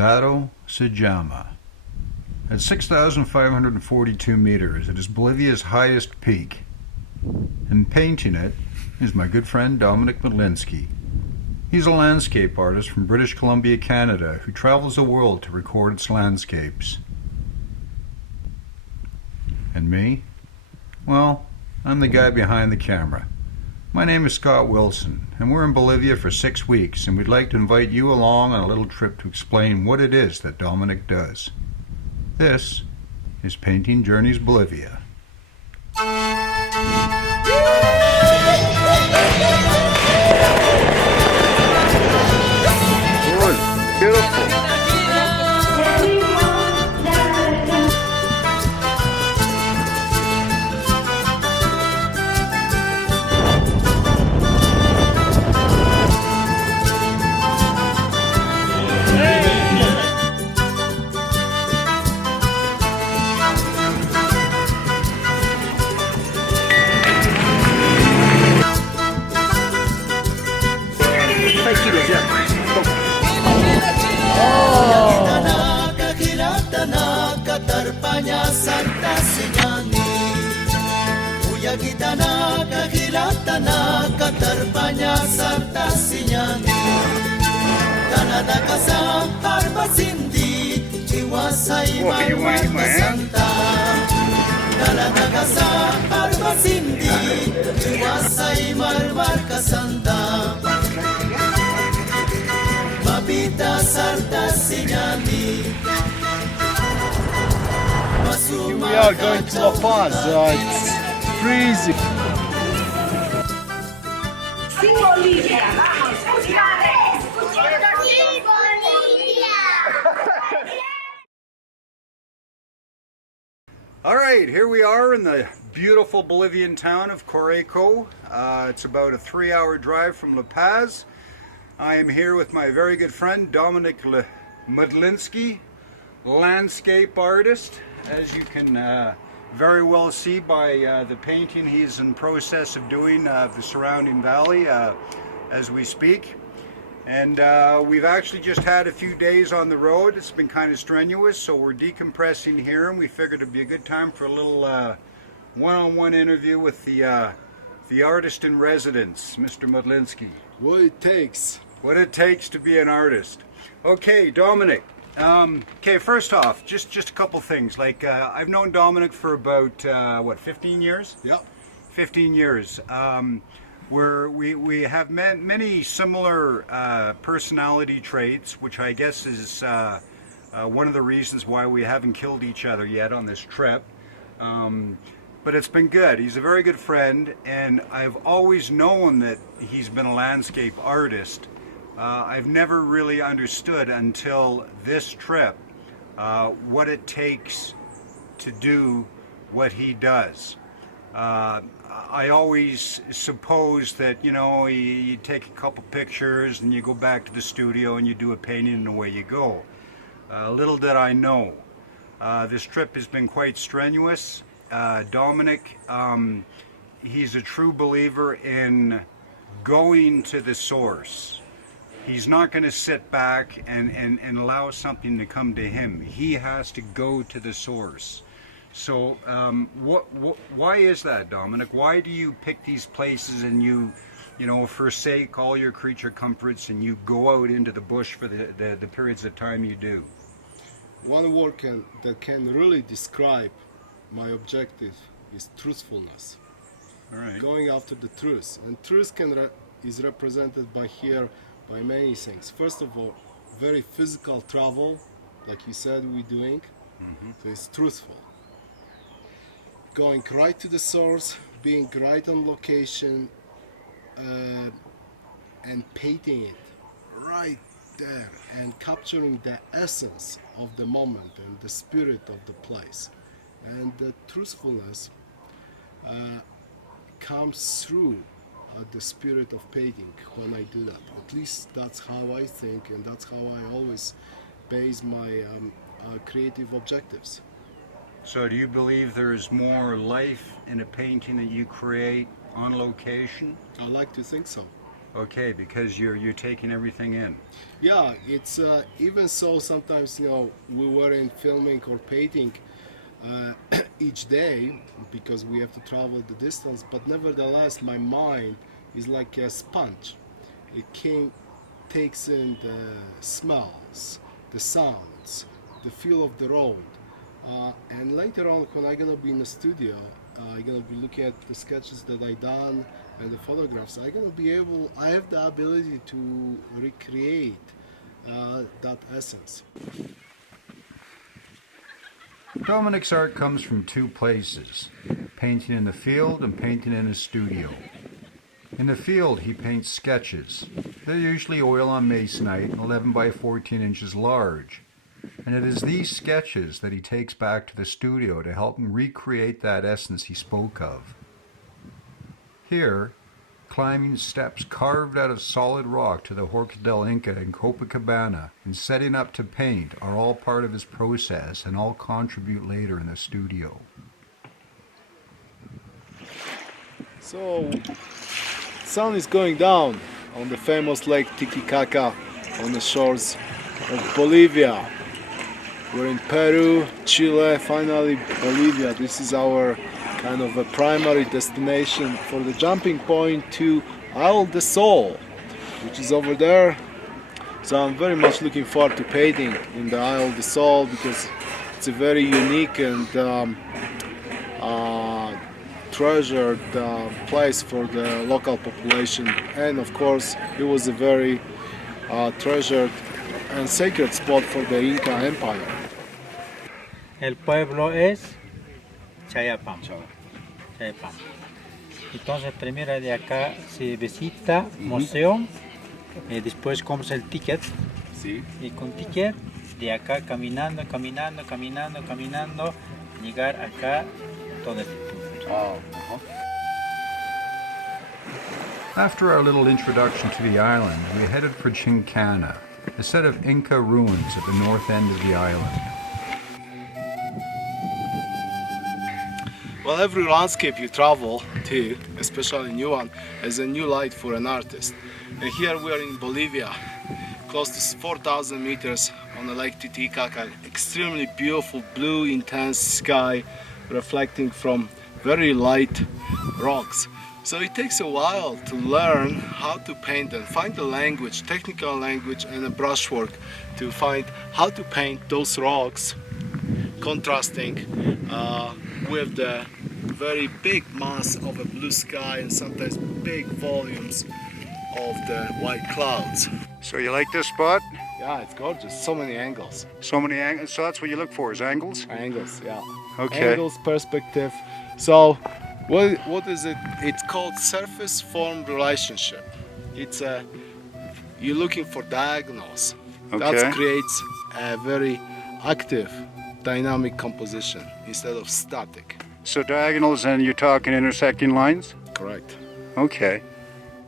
Nevado Sejama. At 6,542 meters, it is Bolivia's highest peak. And painting it is my good friend Dominic Madlinsky. He's a landscape artist from British Columbia, Canada, who travels the world to record its landscapes. And me? Well, I'm the guy behind the camera. My name is Scott Wilson, and we're in Bolivia for 6 weeks, and we'd like to invite you along on a little trip to explain what it is that Dominic does. This is Painting Journeys Bolivia. Beautiful. Santa Sinyani Uya gitana kahilatana katarpanya Santa Sinyani Tanada kasa harba sindi Iwasay marmarka Santa Tanada kasa harba sindi Iwasay marmarka Santa Mabita Santa Sinyani. Here we are going to La Paz. It's freezing. All right, here we are in the beautiful Bolivian town of Coroco. It's about a 3-hour drive from La Paz. I am here with my very good friend Dominic Madlinsky, landscape artist. As you can very well see by the painting he's in process of doing of the surrounding valley as we speak. And we've actually just had a few days on the road. It's been kind of strenuous, so we're decompressing here, and we figured it'd be a good time for a little one-on-one interview with the artist in residence, Mr. Madlinsky. What it takes. What it takes to be an artist. Okay, Dominic. Okay, first off, just a couple things. Like, I've known Dominic for about, 15 years? Yep. 15 years. We have many similar personality traits, which I guess is one of the reasons why we haven't killed each other yet on this trip. But it's been good. He's a very good friend, and I've always known that he's been a landscape artist. I've never really understood until this trip what it takes to do what he does. I always suppose that, you know, you take a couple pictures and you go back to the studio and you do a painting and away you go. Little did I know. This trip has been quite strenuous. Dominic, he's a true believer in going to the source. He's not going to sit back and allow something to come to him. He has to go to the source. So why is that, Dominic? Why do you pick these places and you forsake all your creature comforts and you go out into the bush for the periods of time you do? One word that can really describe my objective is truthfulness. All right. Going after the truth. And truth is represented by many things. First of all, very physical travel, like you said we're doing. Mm-hmm. So it's truthful. Going right to the source, being right on location, and painting it right there, and capturing the essence of the moment and the spirit of the place. And the truthfulness comes through the spirit of painting when I do that. At least that's how I think, and that's how I always base my creative objectives. So do you believe there's more life in a painting that you create on location? I like to think so. Okay, because you're taking everything in. Yeah, it's even so. Sometimes we weren't filming or painting each day because we have to travel the distance. But nevertheless, my mind is like a sponge. It takes in the smells, the sounds, the feel of the road. And later on, when I'm gonna be in the studio, I'm gonna be looking at the sketches that I done and the photographs. I have the ability to recreate that essence. Dominic's art comes from two places, painting in the field and painting in his studio. In the field, he paints sketches. They're usually oil on masonite, 11 by 14 inches large. And it is these sketches that he takes back to the studio to help him recreate that essence he spoke of. Here, climbing steps carved out of solid rock to the Horca del Inca in Copacabana and setting up to paint are all part of his process and all contribute later in the studio. So, sun is going down on the famous lake Titicaca on the shores of Bolivia. We're in Peru, Chile, finally Bolivia. This is our kind of a primary destination for the jumping point to Isle del Sol, which is over there. So I'm very much looking forward to painting in the Isle del Sol because it's a very unique and treasured place for the local population, and of course it was a very treasured and sacred spot for the Inca Empire. El pueblo es Chayapam. Chayapam. Entonces primero de acá se visita museo, después compras el ticket, Sí. y con ticket de acá caminando, llegar acá donde. After our little introduction to the island, we headed for Chincana, a set of Inca ruins at the north end of the island. Well, every landscape you travel to, especially new one, has a new light for an artist. And here we are in Bolivia, close to 4,000 meters on the Lake Titicaca. Extremely beautiful blue, intense sky reflecting from very light rocks. So it takes a while to learn how to paint and find the language, technical language and a brushwork to find how to paint those rocks, contrasting with the very big mass of a blue sky and sometimes big volumes of the white clouds. So you like this spot? Yeah, it's gorgeous. So many angles. So many angles. So that's what you look for, is angles? Angles, yeah. Okay. Angles, perspective. So what is it? It's called surface form relationship. It's you're looking for diagonals. Okay. That creates a very active, dynamic composition instead of static. So diagonals, and you're talking intersecting lines? Correct. Okay.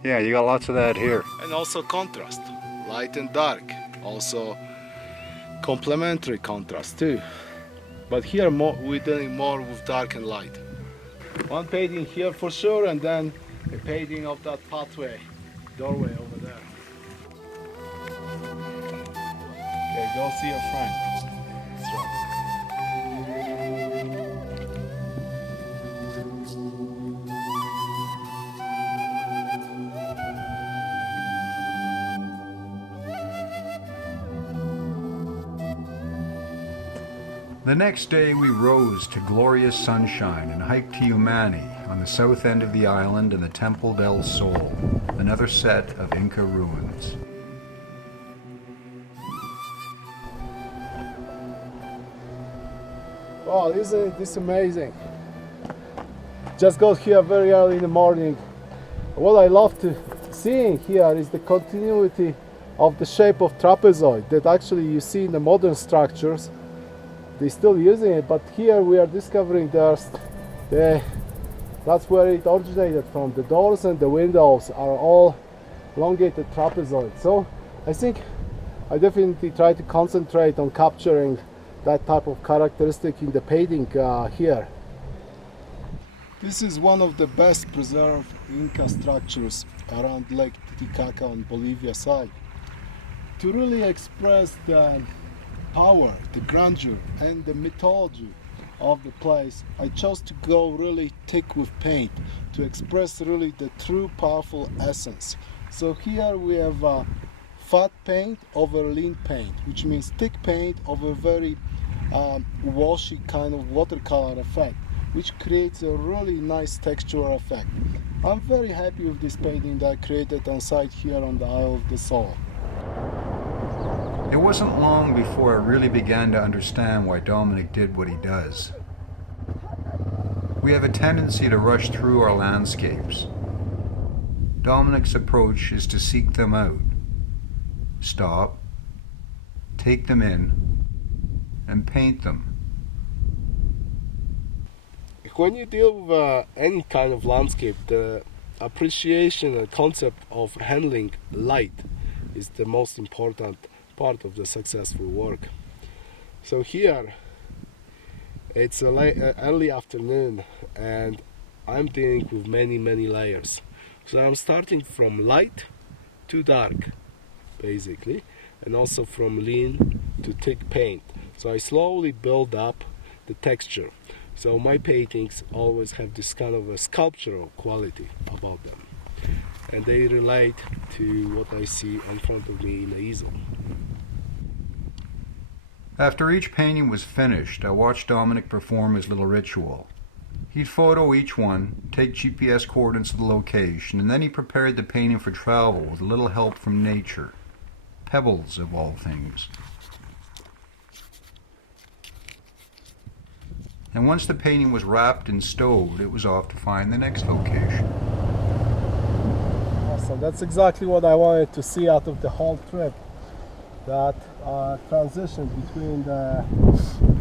Yeah, you got lots of that here. And also contrast, light and dark. Also complementary contrast too. But here we're dealing more with dark and light. One painting here for sure, and then a painting of that pathway, doorway over there. Okay, go see your friend. That's right. The next day we rose to glorious sunshine and hiked to Umani on the south end of the island and the Temple del Sol, another set of Inca ruins. Oh, isn't this amazing? Just got here very early in the morning. What I love to seeing here is the continuity of the shape of trapezoid that actually you see in the modern structures. They're still using it, but here we are discovering that's where it originated from. The doors and the windows are all elongated trapezoid. So I think I definitely try to concentrate on capturing that type of characteristic in the painting here. This is one of the best preserved Inca structures around Lake Titicaca on Bolivia side. To really express the power, the grandeur and the mythology of the place, I chose to go really thick with paint to express really the true powerful essence. So here we have fat paint over lean paint, which means thick paint over very washy kind of watercolor effect, which creates a really nice textural effect. I'm very happy with this painting that I created on site here on the Isle of the Soul. It wasn't long before I really began to understand why Dominic did what he does. We have a tendency to rush through our landscapes. Dominic's approach is to seek them out, stop, take them in, and paint them. When you deal with any kind of landscape, the appreciation and concept of handling light is the most important part of the successful work. So here it's early afternoon and I'm dealing with many layers. So I'm starting from light to dark basically, and also from lean to thick paint. So I slowly build up the texture. So my paintings always have this kind of a sculptural quality about them, and they relate to what I see in front of me in the easel. After each painting was finished, I watched Dominic perform his little ritual. He'd photo each one, take GPS coordinates of the location, and then he prepared the painting for travel with a little help from nature. Pebbles, of all things. And once the painting was wrapped and stowed, it was off to find the next location. Awesome, that's exactly what I wanted to see out of the whole trip. That transition between the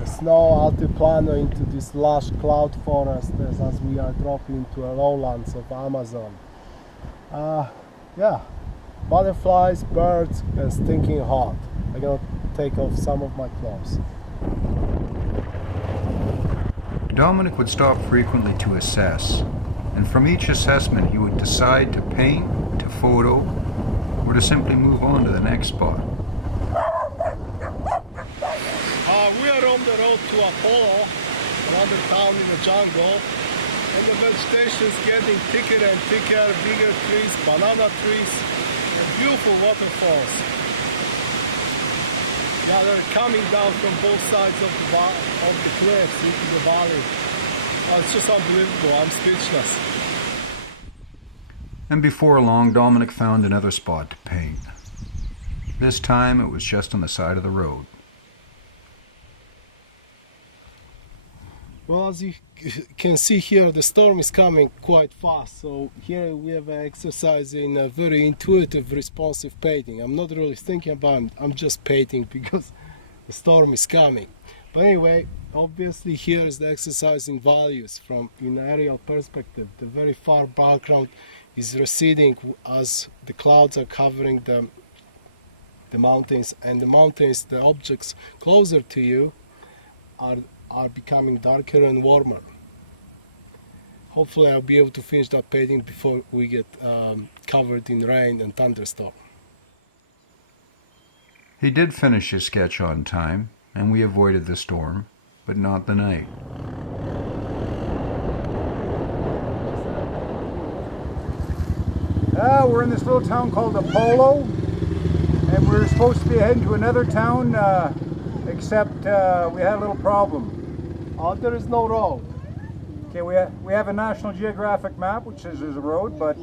snow altiplano into this lush cloud forest as we are dropping to the lowlands of Amazon. Yeah, butterflies, birds, and stinking hot. I'm gonna take off some of my clothes. Dominic would stop frequently to assess, and from each assessment he would decide to paint, to photo, or to simply move on to the next spot. We are on the road to Apollo, another town in the jungle, and the vegetation is getting thicker and thicker, bigger trees, banana trees, and beautiful waterfalls. Yeah, they're coming down from both sides of the cliffs into the valley. Oh, it's just unbelievable, I'm speechless. And before long, Dominic found another spot to paint. This time it was just on the side of the road. Well, as you can see here, the storm is coming quite fast. So here we have an exercise in a very intuitive, responsive painting. I'm not really thinking about it, I'm just painting because the storm is coming. But anyway, obviously here is the exercise in values from an aerial perspective. The very far background is receding as the clouds are covering the mountains, and the mountains, the objects closer to you are becoming darker and warmer. Hopefully I'll be able to finish that painting before we get covered in rain and thunderstorm. He did finish his sketch on time, and we avoided the storm, but not the night. We're in this little town called Apollo, and we're supposed to be heading to another town, except we had a little problem. There is no road. Okay, we have a National Geographic map which says there's a road, but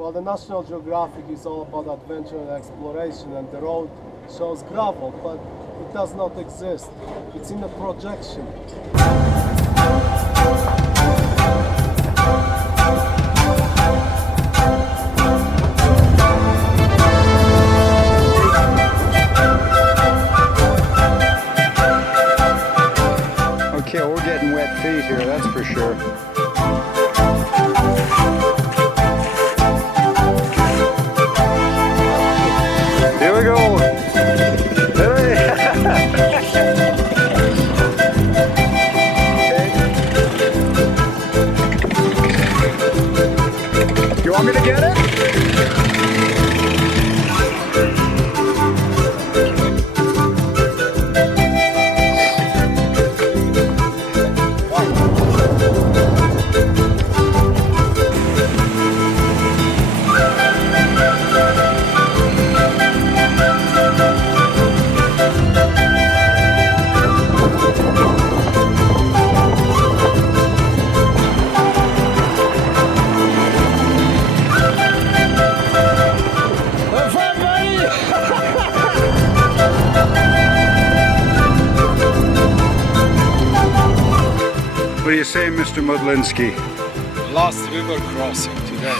Well, the National Geographic is all about adventure and exploration, and the road shows gravel, but it does not exist. It's in a projection. okay, we're getting wet feet here, that's for sure. Here we go. You want me to get it? What do you say, Mr. Modlinski? Last river crossing today.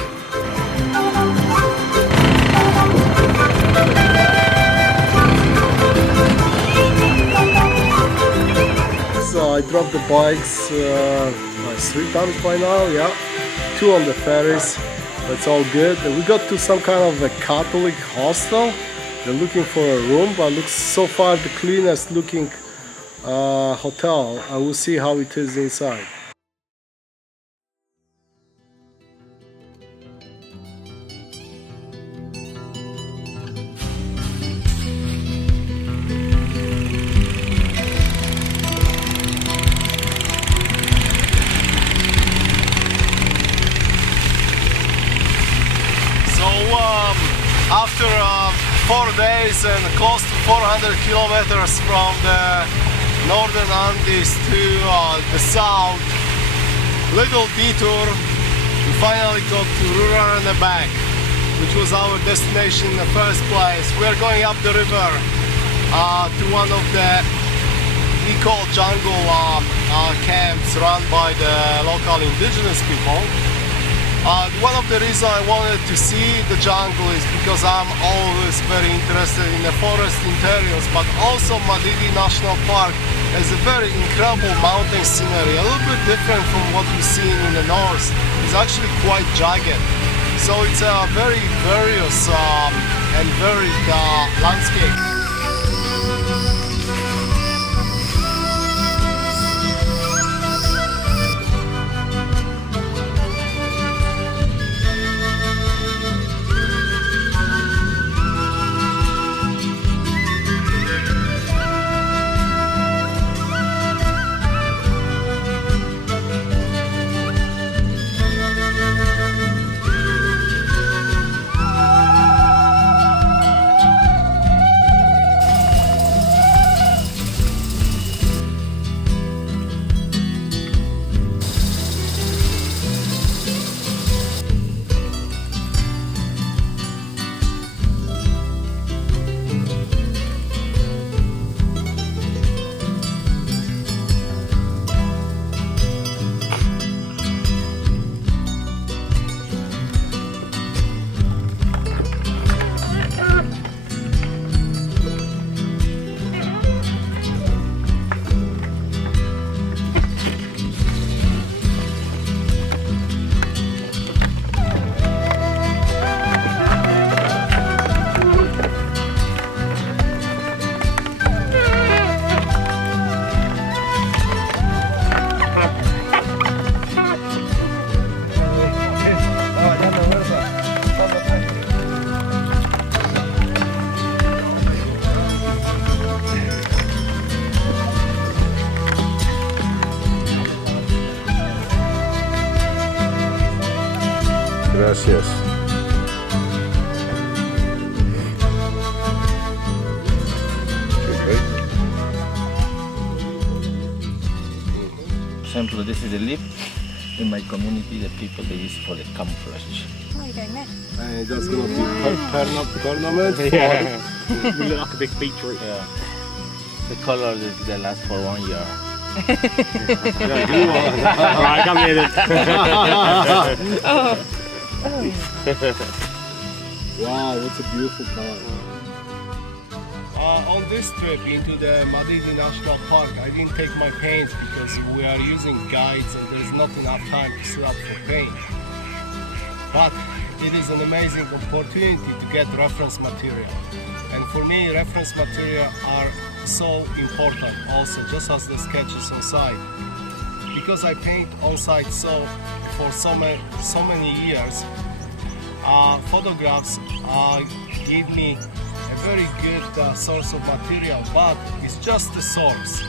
So I dropped the bikes 3 times by now, yeah. 2 on the ferries, that's all good. And we got to some kind of a Catholic hostel. They're looking for a room, but looks so far the cleanest looking hotel. I will see how it is inside. After 4 days and close to 400 kilometers from the northern Andes to the south, little detour, we finally got to Rurrenabaque, which was our destination in the first place. We're going up the river to one of the eco-jungle camps run by the local indigenous people. One of the reasons I wanted to see the jungle is because I'm always very interested in the forest interiors, but also Madidi National Park has a very incredible mountain scenery, a little bit different from what we've seen in the north. It's actually quite jagged. So it's a very various and varied landscape. Gracias. Example, this is a leaf. In my community, the people they use for the camouflage. What are you doing there? And that's gonna be tournament. Yeah. We look like a big beetroot. Yeah. The color they last for 1 year. Right, come here then. Wow, what's a beautiful color. On this trip into the Madidi National Park, I didn't take my paints because we are using guides and there's not enough time to set up for paint. But it is an amazing opportunity to get reference material. And for me, reference material are so important also, just as the sketches on site. Because I paint on site for so many years, photographs give me a very good source of material, but it's just a source.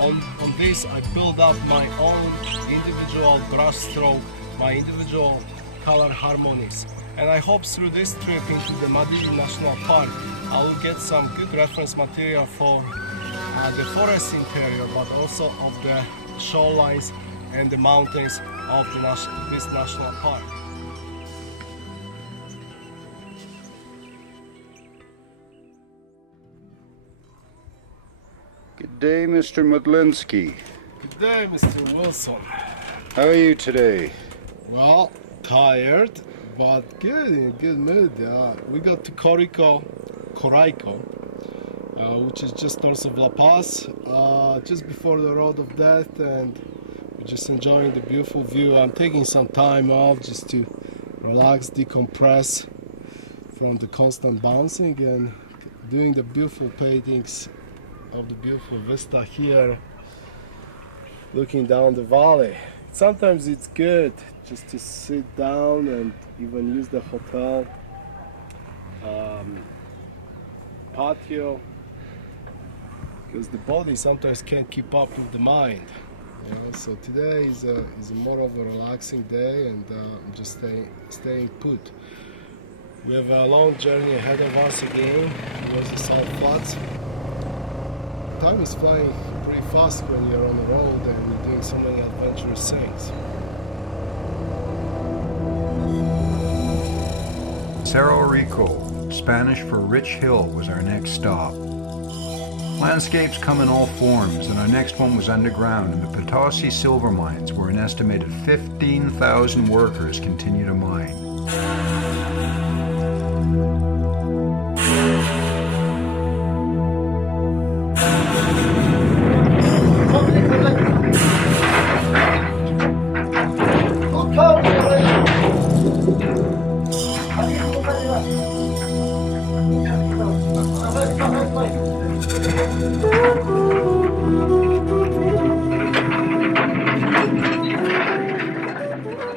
On this I build up my own individual brush stroke, my individual color harmonies, and I hope through this trip into the Nomadic National Park I will get some good reference material for the forest interior, but also of the shorelines and the mountains of this national park. Good day, Mr. Modlinski. Good day, Mr. Wilson. How are you today? Well, tired, but good, in a good mood. We got to Coroco, which is just north of La Paz, just before the Road of Death, and we're just enjoying the beautiful view. I'm taking some time off just to relax, decompress from the constant bouncing, and doing the beautiful paintings of the beautiful vista here, looking down the valley. Sometimes it's good just to sit down and even use the hotel patio, because the body sometimes can't keep up with the mind. You know? So today is a more of a relaxing day, and I'm just staying put. We have a long journey ahead of us again towards the salt flats. Time is flying pretty fast when you're on the road and you're doing so many adventurous things. Cerro Rico, Spanish for Rich Hill, was our next stop. Landscapes come in all forms, and our next one was underground in the Potosi silver mines, where an estimated 15,000 workers continue to mine.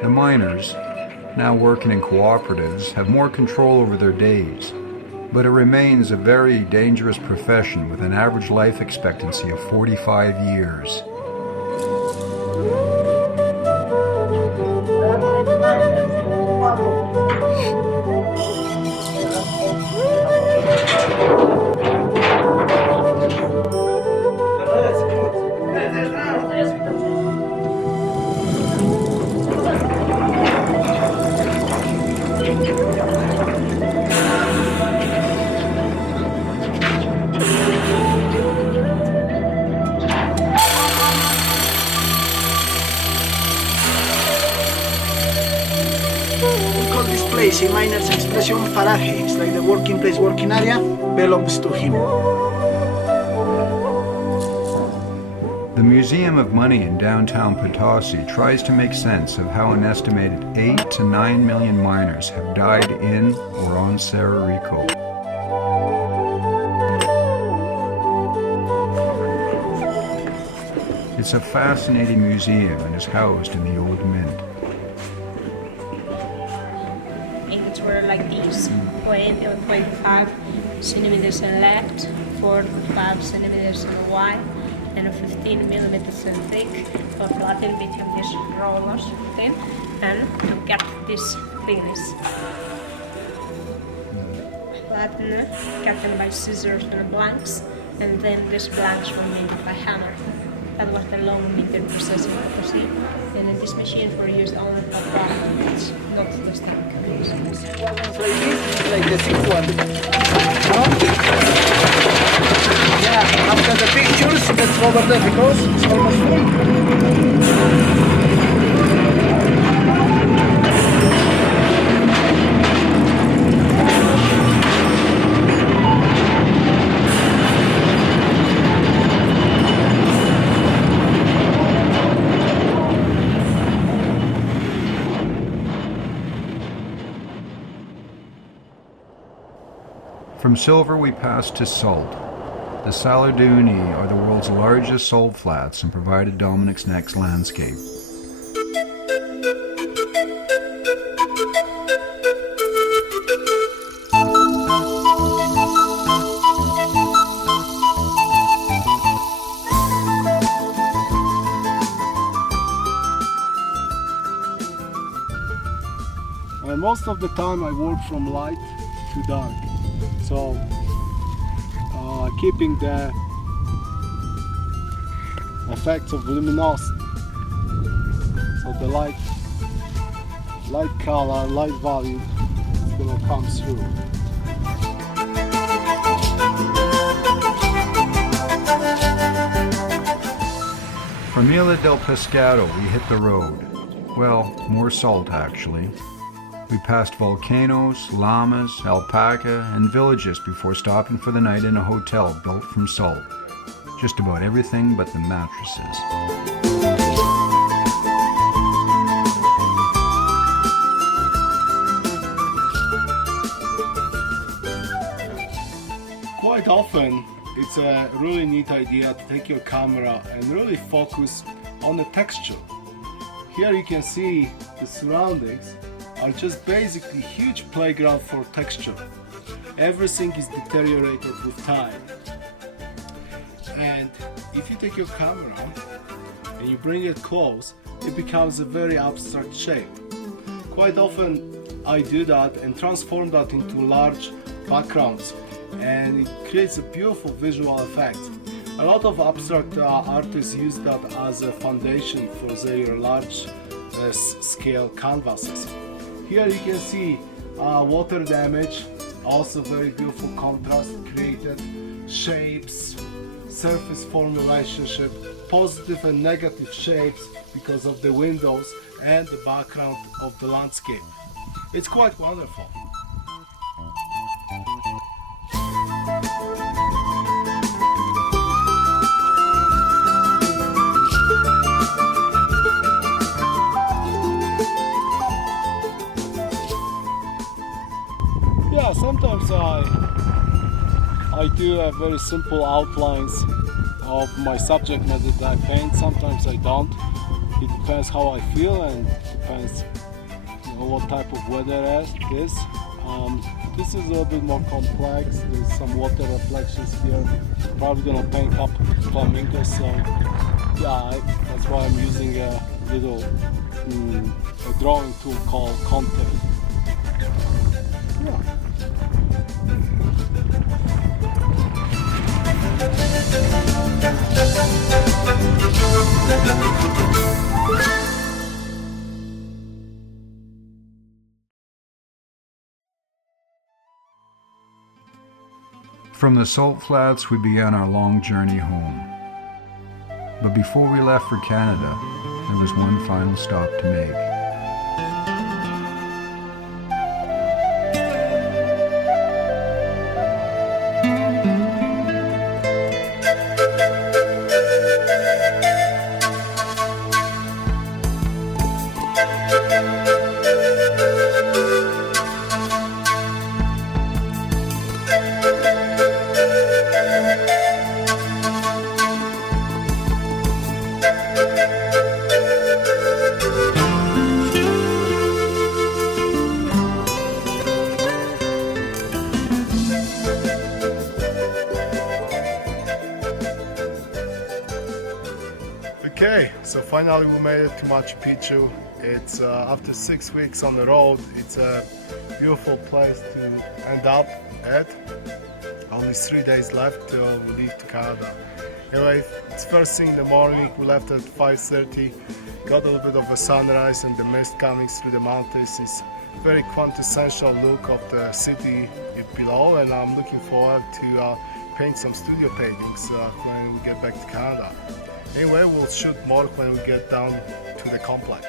The miners, now working in cooperatives, have more control over their days, but it remains a very dangerous profession with an average life expectancy of 45 years. In miners' expression, paraje. It's like the working place, working area belongs to him. The Museum of Money in downtown Potosi tries to make sense of how an estimated 8 to 9 million miners have died in or on Cerro Rico. It's a fascinating museum and is housed in the old mint. Were like this, 20 or 25 centimeters in length, 4 to 5 centimeters in wide, and 15 millimeters in thick, for flattened between these rollers thin, and to get this thickness. Flattened, cut by scissors and blanks, and then these blanks were made by hammer. That was the long meter processing Potosi, and in these machines were used only for products, not the stack. Like this, like the thick one. Yeah, after the pictures, let's go over there because it's almost full. From silver we pass to salt. The Salarduni are the world's largest salt flats and provided Dominic's next landscape. And most of the time I work from light to dark. So keeping the effects of luminosity. So the light color, light value is gonna come through. From Isla del Pescado, we hit the road. Well, more salt actually. We passed volcanoes, llamas, alpaca, and villages before stopping for the night in a hotel built from salt. Just about everything but the mattresses. Quite often, it's a really neat idea to take your camera and really focus on the texture. Here you can see the surroundings are just basically huge playground for texture. Everything is deteriorated with time. And if you take your camera and you bring it close, it becomes a very abstract shape. Quite often I do that and transform that into large backgrounds, and it creates a beautiful visual effect. A lot of abstract artists use that as a foundation for their large scale canvases. Here you can see water damage, also very beautiful contrast created, shapes, surface form relationship, positive and negative shapes because of the windows and the background of the landscape. It's quite wonderful. Yeah, sometimes I do very simple outlines of my subject matter that I paint. Sometimes I don't. It depends how I feel and depends what type of weather it is. This is a little bit more complex. There's some water reflections here. Probably gonna paint up flamingos. So yeah, that's why I'm using a little a drawing tool called Conte. Yeah. From the salt flats, we began our long journey home. But before we left for Canada, there was one final stop to make. Okay, so finally we made it to Machu Picchu. It's after 6 weeks on the road. It's a beautiful place to end up at. Only 3 days left till we leave to Canada. Anyway, it's first thing in the morning. We left at 5:30. Got a little bit of a sunrise and the mist coming through the mountains. It's very quintessential look of the city below, and I'm looking forward to paint some studio paintings when we get back to Canada. Anyway, we'll shoot more when we get down to the complex.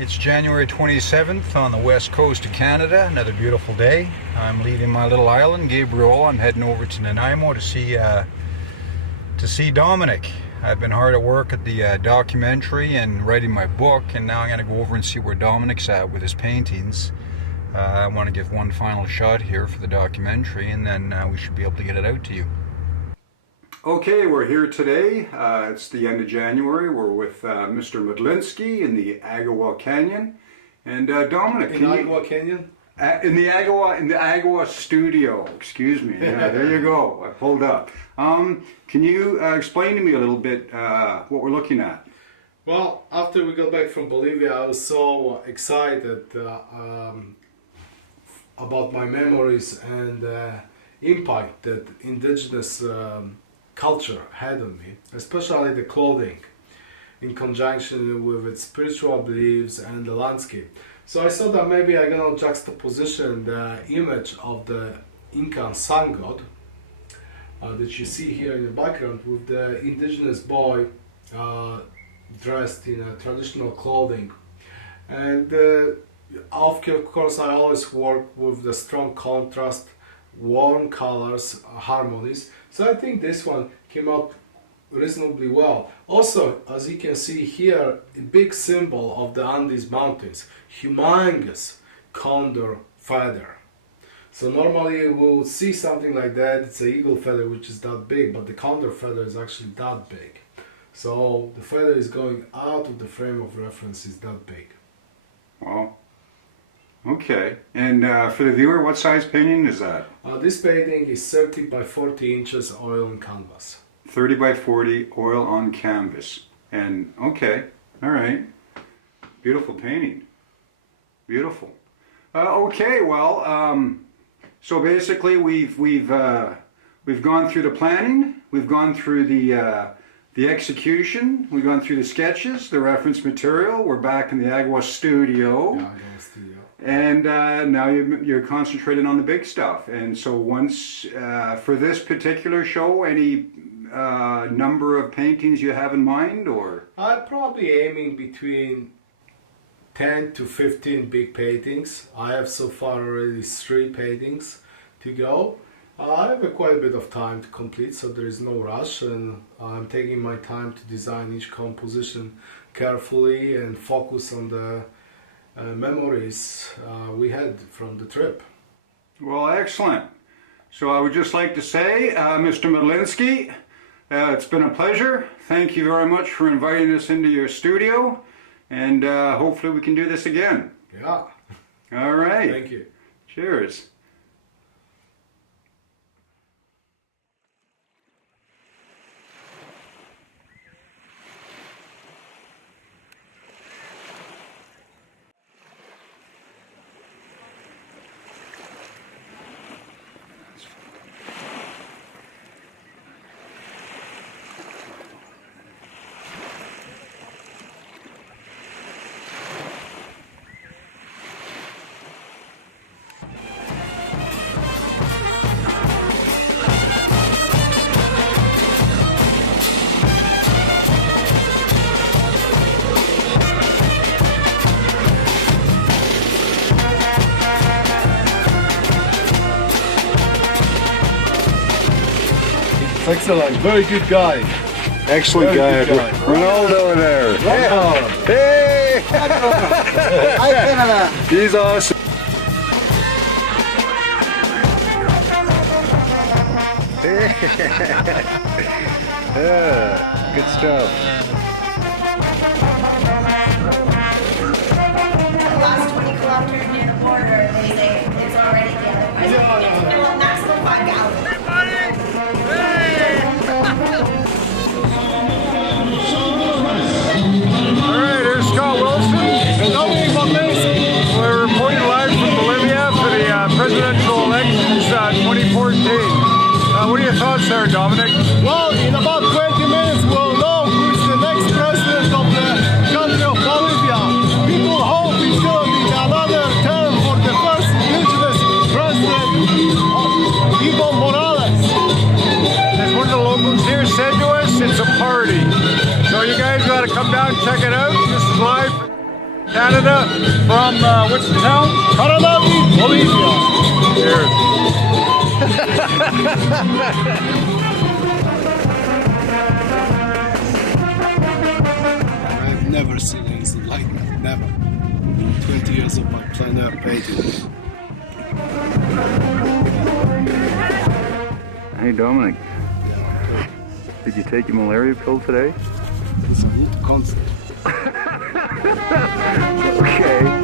It's January 27th on the west coast of Canada, another beautiful day. I'm leaving my little island, Gabriel. I'm heading over to Nanaimo to see Dominic. I've been hard at work at the documentary and writing my book, and now I'm going to go over and see where Dominic's at with his paintings. I want to give one final shot here for the documentary, and then we should be able to get it out to you. Okay, we're here today. It's the end of January. We're with Mr. Modlinski in the Agawa Canyon, and Dominic. In Agawa Canyon? In the Agawa studio. Excuse me. Yeah, there you go. I pulled up. Can you explain to me a little bit what we're looking at? Well, after we got back from Bolivia, I was so excited about my memories and impact that indigenous culture had on me, especially the clothing, in conjunction with its spiritual beliefs and the landscape. So I thought that maybe I'm gonna juxtaposition the image of the Inca sun god that you see here in the background with the indigenous boy dressed in a traditional clothing. And of course I always work with the strong contrast, warm colors, harmonies. So I think this one came out reasonably well. Also, as you can see here, a big symbol of the Andes Mountains, humongous condor feather. So normally we'll see something like that, it's an eagle feather which is that big, but the condor feather is actually that big. So the feather is going out of the frame of reference, is that big. Wow. Okay. And for the viewer, what size painting is that? This painting is 30 by 40 inches oil on canvas. 30 by 40 oil on canvas. And okay, all right. Beautiful painting. Beautiful. Okay, well, so basically we've gone through the planning, we've gone through the execution, we've gone through the sketches, the reference material. We're back in the Agawa studio. Yeah, Agawa studio. And now you're concentrating on the big stuff. And so once, for this particular show, any number of paintings you have in mind, or? I'm probably aiming between 10 to 15 big paintings. I have so far already 3 paintings to go. I have quite a bit of time to complete, so there is no rush, and I'm taking my time to design each composition carefully and focus on the memories we had from the trip. Well, excellent. So I would just like to say, Mr. Modlinski, it's been a pleasure. Thank you very much for inviting us into your studio, and hopefully we can do this again. Yeah. All right. Thank you. Cheers. Excellent, very good guy. Excellent guy. Ronaldo there. Hey! Hi, Canada. He's awesome. Yeah, good stuff. Last 20 kilometers near the border, they say it's already good. Well, maximum 5 gallons. Alright, here's Scott Wilson and Dominic. We're reporting live from Bolivia for the presidential elections 2014. What are your thoughts there, Dominic? Well, in about 20 minutes we'll know who is the next president of the country of Bolivia. People hope it's going to be another term for the first indigenous president, Evo Morales. As one of the locals here said to us, it's a party. So you guys got to come down and check it out. This is live. Canada from what's the town? Canada, Bolivia. Cheers. I've never seen anything like that, never. 20 years of my plein air painting. Hey Dominic, did you take your malaria pill today? It's a good concept. Okay.